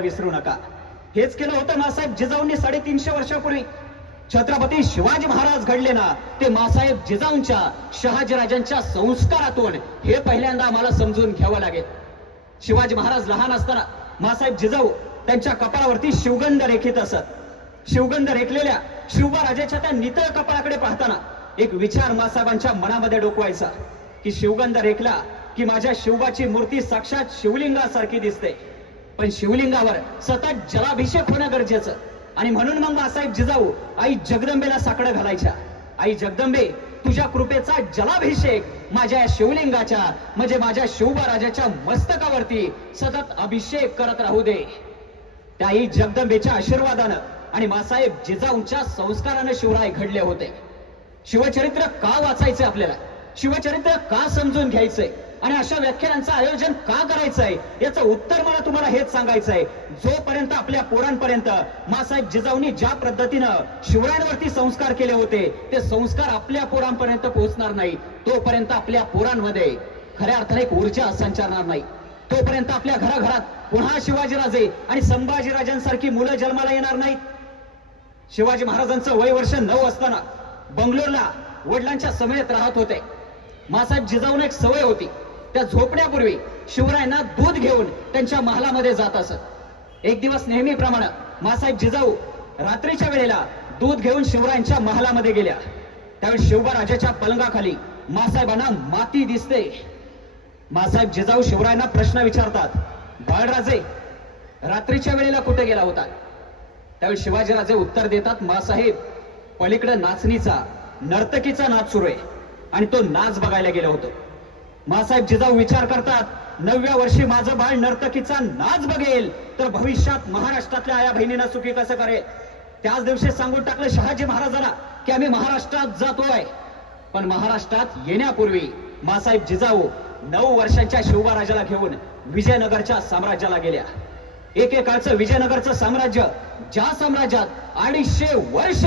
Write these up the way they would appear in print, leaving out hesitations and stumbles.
विसरू नका. हेच केलं होतं मासाहेब जिजाऊंनी 350 वर्षापूर्वी. छत्रपती शिवाजी महाराज घडले ना ते मासाहेब जिजाऊंच्या शहाजीराजांच्या संस्कारातून, हे पहिल्यांदा आम्हाला समजून घ्यावं लागेल. शिवाजी महाराज लहान असताना मासाहेब जिजाऊ त्यांच्या कपाळावरती शिवगंध रेखीत असत. शिवगंध रेखलेल्या शिवबा राजाच्या त्या नितळ कपाळाकडे पाहताना एक विचार मासाहेबांच्या मनामध्ये डोकवायचा की शिवगंध रेखला की माझ्या शिवबाची मूर्ती साक्षात शिवलिंगासारखी दिसते, पण शिवलिंगावर सतत जलाभिषेक होणं गरजेचं. आणि म्हणून मग मासाहेब जिजाऊ आई जगदंबेला साकडं घालायच्या. आई जगदंबे, तुझ्या कृपेचा जलाभिषेक माझ्या शिवलिंगाच्या म्हणजे माझ्या शिवबा राजाच्या मस्तकावरती सतत अभिषेक करत राहू दे. त्या आई जगदंबेच्या आशीर्वादानं आणि मासाहेब जिजाऊंच्या संस्कारानं शिवराय घडले होते. शिवचरित्र का वाचायचंय आपल्याला, शिवचरित्र का समजून घ्यायचंय आणि अशा व्याख्यानांचं आयोजन का करायचंय याचं उत्तर मला तुम्हाला हेच सांगायचंय. जोपर्यंत आपल्या पोरांपर्यंत मासाहेब जिजाऊंनी ज्या पद्धतीनं शिवरायांवरती संस्कार केले होते ते संस्कार आपल्या पोरांपर्यंत पोहोचणार नाही, तोपर्यंत आपल्या पोरांमध्ये खऱ्या अर्थाने एक ऊर्जा संचारणार नाही. तोपर्यंत आपल्या घराघरात पुन्हा शिवाजीराजे आणि संभाजीराजांसारखी मुलं जन्माला येणार नाहीत. शिवाजी महाराजांचं वय वर्ष 9 असताना बंगलोरला वडिलांच्या समेत राहत होते. मासाहेब जिजाऊंना एक सवय होती, त्या झोपण्यापूर्वी शिवरायांना दूध घेऊन त्यांच्या महालामध्ये जात असत. एक दिवस नेहमीप्रमाणे मासाहेब जिजाऊ रात्रीच्या वेळेला दूध घेऊन शिवरायांच्या महालामध्ये गेल्या. त्यावेळी शिवबा राजाच्या पलंगाखाली मासाहेबांना माती दिसते. मासाहेब जिजाऊ शिवरायांना प्रश्न विचारतात, बाळराजे रात्रीच्या वेळेला कुठे गेला होता? त्यावेळी शिवाजीराजे उत्तर देतात, मासाहेब पलीकडे नाचणीचा नर्तकीचा नाच सुरू आहे आणि तो नाच बघायला गेलो होतो. मासाहेब जिजाऊ विचार करतात, 9व्या वर्षी माझं बाळ नर्तकीचा नाच बघेल तर भविष्यात महाराष्ट्रातल्या आया बहिणींना सुखी कसं करेल. त्याच दिवशी सांगून टाकलं शहाजी महाराजांना की आम्ही महाराष्ट्रात जातोय. पण महाराष्ट्रात येण्यापूर्वी मासाहेब जिजाऊ 9 वर्षांच्या शिवबा राजाला घेऊन विजयनगरच्या साम्राज्याला गेल्या. एकेकाळचं विजयनगरचं साम्राज्य, ज्या साम्राज्यात 250 वर्ष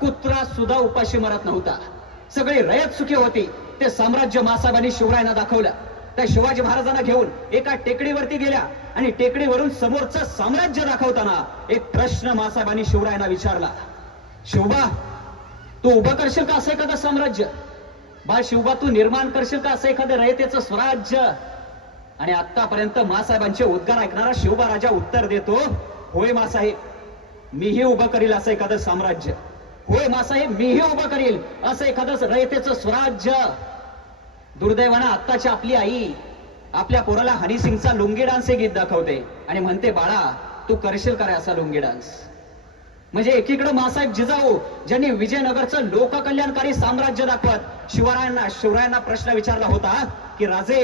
कुत्रा सुद्धा उपाशी मरत नव्हता, सगळी रयत सुखी होती, ते साम्राज्य मासाहेबांनी शिवरायांना दाखवलं. त्या शिवाजी महाराजांना घेऊन एका टेकडीवरती गेल्या आणि टेकडीवरून समोरचं साम्राज्य दाखवताना एक प्रश्न मासाहेबांनी शिवरायांना विचारला, शिवबा तू उभं करशील का असं एखादं साम्राज्य? बा शिवबा तू निर्माण करशील का असं एखादं रयतेचं स्वराज्य? आणि आतापर्यंत मासाहेबांचे उद्गार ऐकणारा शिवबा राजा उत्तर देतो, होय मासाहेब मीही उभं करील असं एखादं साम्राज्य. होय मासाहेब मीही उभं करील असं एखादं रयतेचं स्वराज्य. दुर्दैवानं आत्ताची आपली आई आपल्या पोराला हनी सिंगचा लुंगी डान्स हे गीत दाखवते आणि म्हणते, बाळा तू करशील का रे असा लुंगी डान्स? म्हणजे एकीकडे मासाहेब जिजाऊ ज्यांनी विजयनगरचं लोककल्याणकारी साम्राज्य दाखवत शिवरायांना प्रश्न विचारला होता की राजे,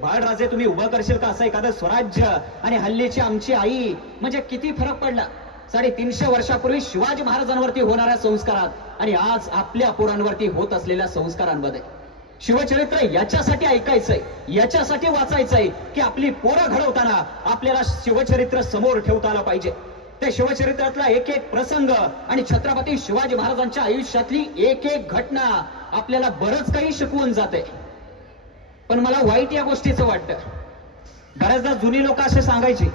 बाळराजे तुम्ही उभं करशील का असं एखादं स्वराज्य, आणि हल्लीची आमची आई म्हणजे किती फरक पडला 350 वर्षापूर्वी शिवाजी महाराजांवरती होणाऱ्या संस्कारात आणि आज आपल्या पोरांवरती होत असलेल्या संस्कारांमध्ये. शिवचरित्र याच्यासाठी ऐकायचंय, याच्यासाठी वाचायचंय की आपली पोरं घडवताना आपल्याला शिवचरित्र समोर ठेवता आलं पाहिजे. त्या शिवचरित्रातला एक एक प्रसंग आणि छत्रपती शिवाजी महाराजांच्या आयुष्यातली एक एक घटना आपल्याला बरंच काही शिकवून जाते. पण मला वाईट या गोष्टीचं वाटतं, बऱ्याचदा जुनी लोक असे सांगायची,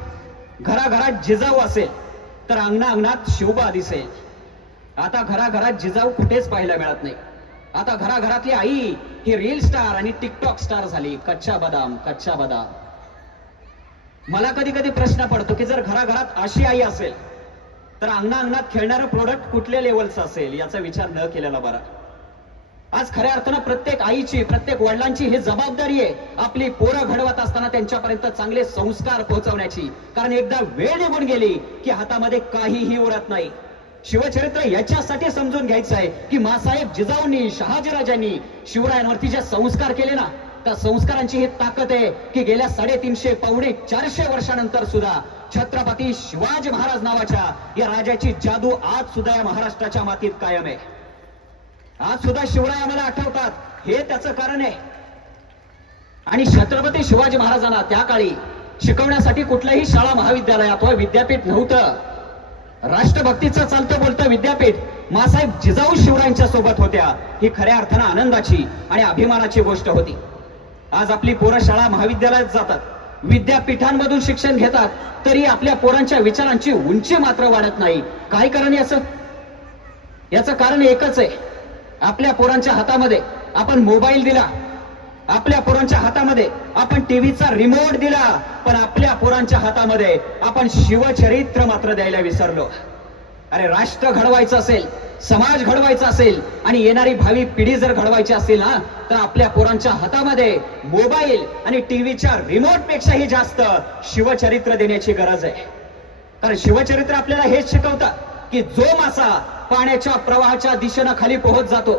घराघरात जिजाऊ असेल तर अंगणात शिवबा दिसेल. आता घराघरात जिजाऊ कुठेच पाहायला मिळत नाही. आता घराघरातली आई ही रील स्टार आणि टिकटॉक स्टार झाली. कच्चा बदाम कच्चा बदाम. मला कधी कधी प्रश्न पडतो की जर घराघरात अशी आई असेल तर अंगणात खेळणारं प्रोडक्ट कुठल्या लेवलचं असेल याचा विचार न केलेला बरा. आज खऱ्या अर्थानं प्रत्येक आईची, प्रत्येक वडिलांची ही जबाबदारी आहे आपली पोरं घडवत असताना त्यांच्यापर्यंत चांगले संस्कार पोहोचवण्याची. कारण एकदा वेळ निघून गेली की हातामध्ये काहीही उरत नाही. शिवचरित्र याच्यासाठी समजून घ्यायचं आहे की मासाहेब जिजाऊंनी, शहाजीराजांनी शिवरायांवरती जे संस्कार केले ना, त्या संस्कारांची ही ताकद आहे की गेल्या 350 पावणे 400 वर्षानंतर सुद्धा छत्रपती शिवाजी महाराज नावाच्या या राजाची जादू आज सुद्धा या महाराष्ट्राच्या मातीत कायम आहे. आज सुद्धा शिवराय आम्हाला आठवतात, हे त्याचं कारण आहे. आणि छत्रपती शिवाजी महाराजांना त्या काळी शिकवण्यासाठी कुठल्याही शाळा महाविद्यालय अथवा विद्यापीठ नव्हतं. राष्ट्रभक्तीचं चालतं बोलतं विद्यापीठ मासाहेब जिजाऊ शिवरायांच्या सोबत होत्या. ही खऱ्या अर्थानं आनंदाची आणि अभिमानाची गोष्ट होती. आज आपली पोरं शाळा महाविद्यालयात जातात, विद्यापीठांमधून शिक्षण घेतात, तरी आपल्या पोरांच्या विचारांची उंची मात्र वाढत नाही. काय कारण याचं कारण एकच आहे. आपल्या पोरांच्या हातामध्ये आपण मोबाईल दिला, आपल्या पोरांच्या हातामध्ये आपण टीव्हीचा रिमोट दिला, पण आपल्या पोरांच्या हातामध्ये आपण शिवचरित्र मात्र द्यायला विसरलो. अरे राष्ट्र घडवायचं असेल, समाज घडवायचा असेल आणि येणारी भावी पिढी जर घडवायची असेल ना, तर आपल्या पोरांच्या हातामध्ये मोबाईल आणि टीव्हीच्या रिमोट पेक्षाही जास्त शिवचरित्र देण्याची गरज आहे. कारण शिवचरित्र आपल्याला हेच शिकवतं की जो मासा पाण्याच्या प्रवाहाच्या दिशेनं खाली पोहोच जातो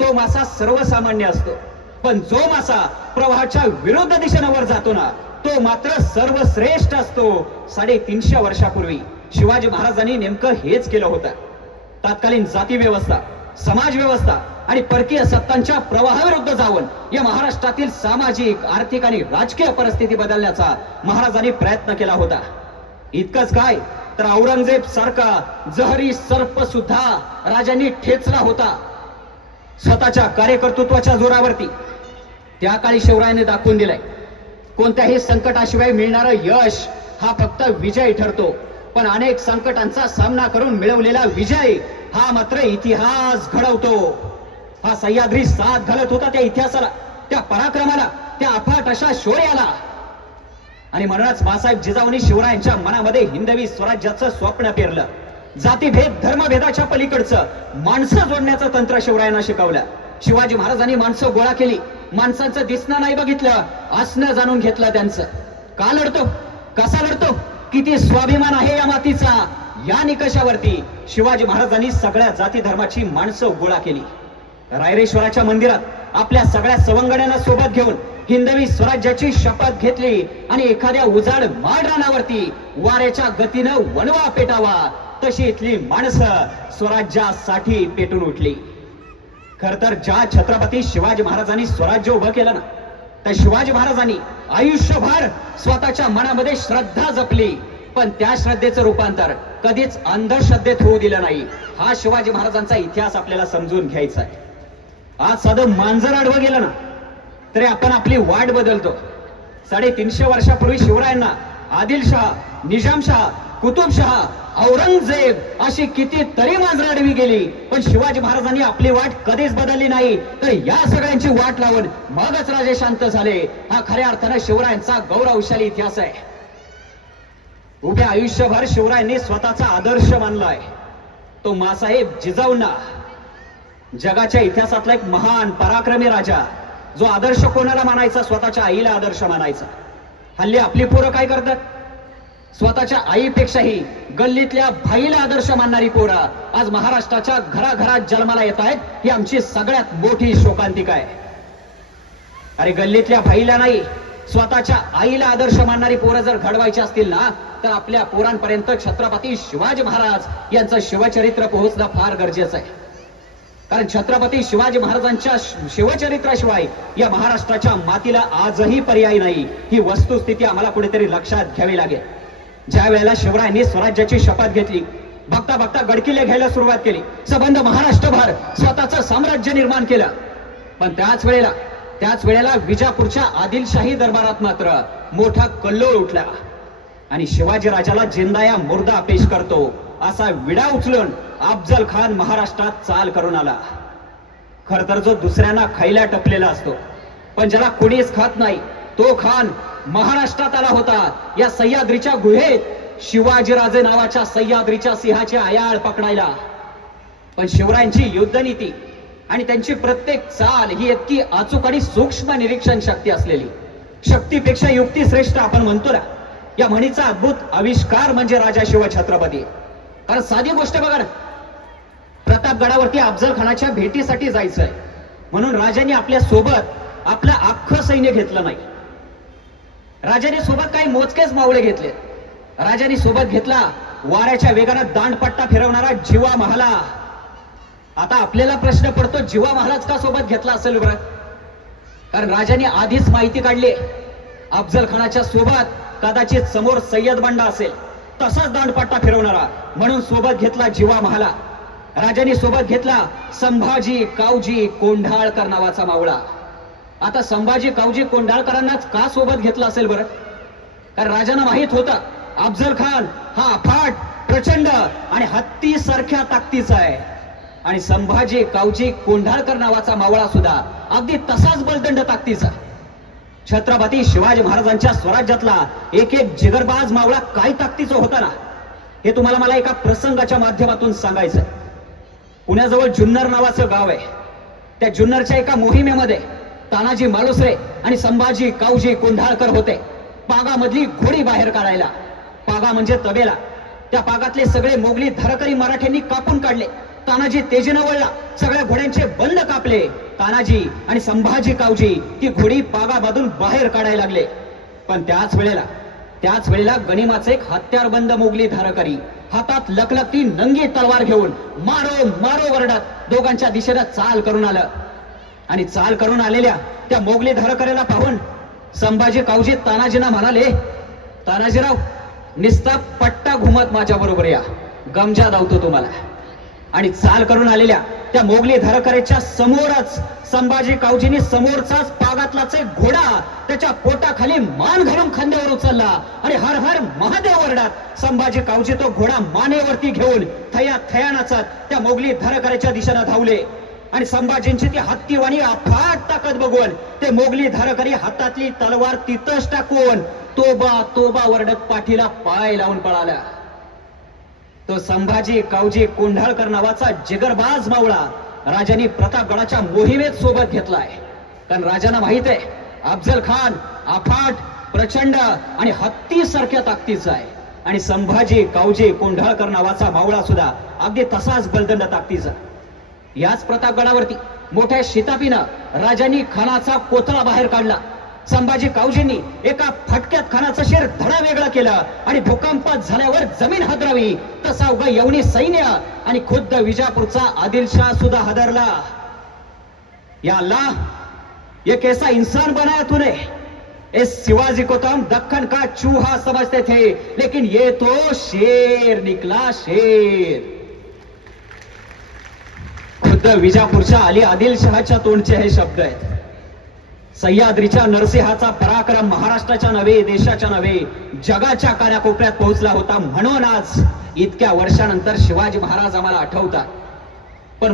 तो मासा सर्वसामान्य असतो, पण जो मासा प्रवाहाच्या विरुद्ध दिशेनं वर जातो ना, तो मात्र सर्वश्रेष्ठ असतो. 350 वर्षापूर्वी शिवाजी महाराजांनी नेमकं हेच केलं होतं. तत्कालीन जाती व्यवस्था, समाज व्यवस्था आणि परकीय सत्तांच्या प्रवाहाविरुद्ध जाऊन या महाराष्ट्रातील सामाजिक, आर्थिक आणि राजकीय परिस्थिती बदलण्याचा महाराजांनी प्रयत्न केला होता. इतकंच काय, तर औरंगजेब सारखा जहरी सर्प सुद्धा राजांनी ठेचला होता. स्वतःच्या कार्यकर्तृत्वाच्या जोरावरती त्या काळी शिवरायांनी दाखवून दिलंय, कोणत्याही संकटाशिवाय मिळणारं यश हा फक्त विजय ठरतो, पण अनेक संकटांचा सामना करून मिळवलेला विजय हा मात्र इतिहास घडवतो. हा सह्याद्री साथ घालत होता त्या इतिहासाला, त्या पराक्रमाला, त्या अफाट अशा शौर्याला. आणि म्हणूनच बाळासाहेब जिजाऊंनी शिवरायांच्या मनामध्ये हिंदवी स्वराज्याचं स्वप्न पेरलं. जातीभेद, धर्मभेदाच्या पलीकडचं माणसं जोडण्याचं तंत्र शिवरायांना शिकवलं. शिवाजी महाराजांनी माणसं गोळा केली, माणसांचं दिसणं नाही बघितलं, असणं जाणून घेतलं त्यांचं. का लढतो, कसा लढतो, किती स्वाभिमान आहे या मातीचा, या निकषावरती शिवाजी महाराजांनी सगळ्या जाती धर्माची माणसं गोळा केली. रायरेश्वराच्या मंदिरात आपल्या सगळ्या सवंगड्यांना सोबत घेऊन हिंदवी स्वराज्याची शपथ घेतली आणि एखाद्या उजाड माड रानावरती वाऱ्याच्या गतीनं वणवा पेटावा तशी इथली माणसं स्वराज्यासाठी पेटून उठली. खर तर ज्या छत्रपती शिवाजी महाराजांनी स्वराज्य उभं केलं ना, तर शिवाजी महाराजांनी आयुष्यभर स्वतःच्या मनामध्ये श्रद्धा जपली, पण त्या श्रद्धेचं रूपांतर कधीच अंधश्रद्धेत होऊ दिलं नाही. हा शिवाजी महाराजांचा इतिहास आपल्याला समजून घ्यायचा आहे. आज साधं मांजर आडवं गेलं ना तरी आपण आपली वाट बदलतो. 350 वर्षापूर्वी शिवरायांना आदिलशहा, निजामशहा, कुतुबशहा, औरंगजेब अशी कितीतरी मांजरं आडवी गेली, पण शिवाजी महाराजांनी आपली वाट कधीच बदलली नाही. तर या सगळ्यांची वाट लावून मगच राजे शांत झाले. हा खऱ्या अर्थानं शिवरायांचा गौरवशाली इतिहास आहे. उभ्या आयुष्यभर शिवरायांनी स्वतःचा आदर्श मानलाय, तो मासाहेब जिजाऊंना. जगाच्या इतिहासातला एक महान पराक्रमी राजा, जो आदर्श कोणाला मानायचा, स्वतःच्या आईला आदर्श मानायचा. हल्ली आपली पोरं काय करतात, स्वतःच्या आईपेक्षाही गल्लीतल्या भाईला आदर्श मानणारी पोरं आज महाराष्ट्राच्या घराघरात जन्माला येत आहेत. ही आमची सगळ्यात मोठी शोकांतिका आहे. अरे गल्लीतल्या भाईला नाही, स्वतःच्या आईला आदर्श मानणारी पोरं जर घडवायची असतील ना, तर आपल्या पोरांपर्यंत छत्रपती शिवाजी महाराज यांचं शिवचरित्र पोहोचणं फार गरजेचं आहे. कारण छत्रपती शिवाजी महाराजांच्या शिवचरित्राशिवाय या महाराष्ट्राच्या मातीला आजही पर्याय नाही. ही वस्तुस्थिती आम्हाला कुठेतरी लक्षात घ्यावी लागेल. ज्या वेळेला शिवरायांनी स्वराज्याची शपथ घेतली, बघता बघता गडकिल्ले घ्यायला सुरुवात केली, सबंध महाराष्ट्रभर स्वतःचं साम्राज्य निर्माण केलं, पण त्याच वेळेला विजापूरच्या आदिलशाही दरबारात मात्र मोठा कल्लोळ उठला आणि शिवाजी राजाला जिंदा मुर्दा पेश करतो असा विडा उचलून अफजल खान महाराष्ट्रात चाल करून आला. खर तर जो दुसऱ्यांना खायला टपलेला असतो, पण ज्याला कोणीच खात नाही, तो खान महाराष्ट्रात आला होता. या सह्याद्रीच्या गुहेत शिवाजीराजे नावाच्या सह्याद्रीच्या सिंहाची आयाळ पकडायला. पण शिवरायांची युद्धनीती आणि त्यांची प्रत्येक चाल ही इतकी अचूक आणि सूक्ष्म निरीक्षण शक्ती असलेली, शक्तीपेक्षा युक्ती श्रेष्ठ आपण म्हणतो ना, या म्हणीचा अद्भुत आविष्कार म्हणजे राजा शिवछत्रपती. कारण साधी गोष्ट बघा ना, प्रतापगडावरती अफजल खानाच्या भेटीसाठी जायचंय म्हणून राजांनी आपल्या सोबत आपलं अख्खं सैन्य घेतलं नाही. राजाने सोबत काही मोजकेच मावळे घेतले. राजाने सोबत घेतला वाऱ्याच्या वेगानं दांडपट्टा फिरवणारा जिवा महाला. आता आपल्याला प्रश्न पडतो, जिवा महाराज का सोबत घेतला असेल बरं? कारण राजाने आधीच माहिती काढली, अफजल खानाच्या सोबत कदाचित समोर सय्यद बंडा असेल, तसाच दांडपट्टा फिरवणारा, म्हणून सोबत घेतला जिवा महाला. राजाने सोबत घेतला संभाजी कावजी कोंढाळकर नावाचा मावळा. आता संभाजी कावजी कोंढाळकरांनाच का सोबत घेतला असेल बरं? कारण राजांना माहित होता अफजल खान हा अफाट प्रचंड आणि हत्ती सारख्या ताकदीचा आहे, आणि संभाजी कावजी कोंढाळकर नावाचा मावळा सुद्धा अगदी तसाच बलदंड ताकदीचा. छत्रपती शिवाजी महाराजांच्या स्वराज्यातला एक एक जिगरबाज मावळा काय ताकदीचा होता ना, हे तुम्हाला मला एका प्रसंगाच्या माध्यमातून सांगायचंय. पुण्याजवळ जुन्नर नावाचं गाव आहे. त्या जुन्नरच्या एका मोहिमेमध्ये तानाजी मालुसरे आणि संभाजी कावजी कोंढाळकर होते पागामधली घोडी बाहेर काढायला. पागा म्हणजे तबेला. त्या पागातले सगळे मोगली धरकरी मराठ्यांनी कापून काढले. तानाजी तेजीनं वळला, सगळ्या घोड्यांचे बंद कापले. तानाजी आणि संभाजी कावजी ती घोडी पागामधून बाहेर काढायला लागले. पण त्याच वेळेला गनिमाचे एक हत्यारबंद मोगली धारकरी हातात लखलखती नंगी तलवार घेऊन मारो मारो वरडत दोघांच्या दिशेनं चाल करून आलं. आणि चाल करून आलेल्या त्या मोगली धारकऱ्याला पाहून संभाजी कावजी तानाजींना म्हणाले, तानाजीराव, निस्ता पट्टा घुमत माझ्या बरोबर या, गमजा धावतो तुम्हाला. आणि चाल करून आलेल्या त्या मोगली धारकऱ्याच्या समोरच संभाजी कावजींनी समोरचाच पागातलाच एक घोडा त्याच्या पोटाखाली मान घालून खांद्यावर उचलला आणि हर हर महादेव वरडात संभाजी कावजी तो घोडा मानेवरती घेऊन थया थया नाचत त्या मोगली धारकऱ्याच्या दिशेनं धावले. आणि संभाजींची ती हत्तीवाणी अफाट ताकद बघून ते मोगली धारकरी हातातली तलवार तिथंच टाकून तोबा तोबा वरडत पाठीला पाय लावून पळाला. तो संभाजी कावजी कोंढाळकर नावाचा जिगरबाज मावळा राजांनी प्रतापगडाच्या मोहिमेत सोबत घेतलाय. कारण राजांना माहित आहे अफजल खान अफाट प्रचंड आणि हत्ती सारख्या ताकदीचा आहे, आणि संभाजी कावजी कोंढाळकर नावाचा मावळा सुद्धा अगदी तसाच बलदंड ताकदीचा. याच प्रतापगडावरती मोठ्या शितापीनं राजांनी खानाचा कोथळा बाहेर काढला. संभाजी कावजींनी एका फटक्यात खानाचं शेर धडा वेगळा केला आणि भूकंपात झाल्यावर जमीन हादरावी तसा उगा यवनी सैन्य आणि खुद्द विजापूरचा आदिलशाह सुद्धा हादरला. या अल्लाह, ये कैसा इंसान बनाया तूने. इस शिवाजी को तो हम दक्कन का चूहा समझते थे, लेकिन ये तो शेर निकला, शेर. खुद्द विजापूरच्या अली आदिलशहाच्या तोंडचे हे शब्द आहेत. सह्याद्रीच्या नरसिंहाचा पराक्रम महाराष्ट्राच्या नव्हे, देशाच्या नव्हे, जगाच्या कानाकोपऱ्यात पोहोचला होता. म्हणून आज इतक्या वर्षानंतर शिवाजी महाराज आम्हाला आठवतात. पण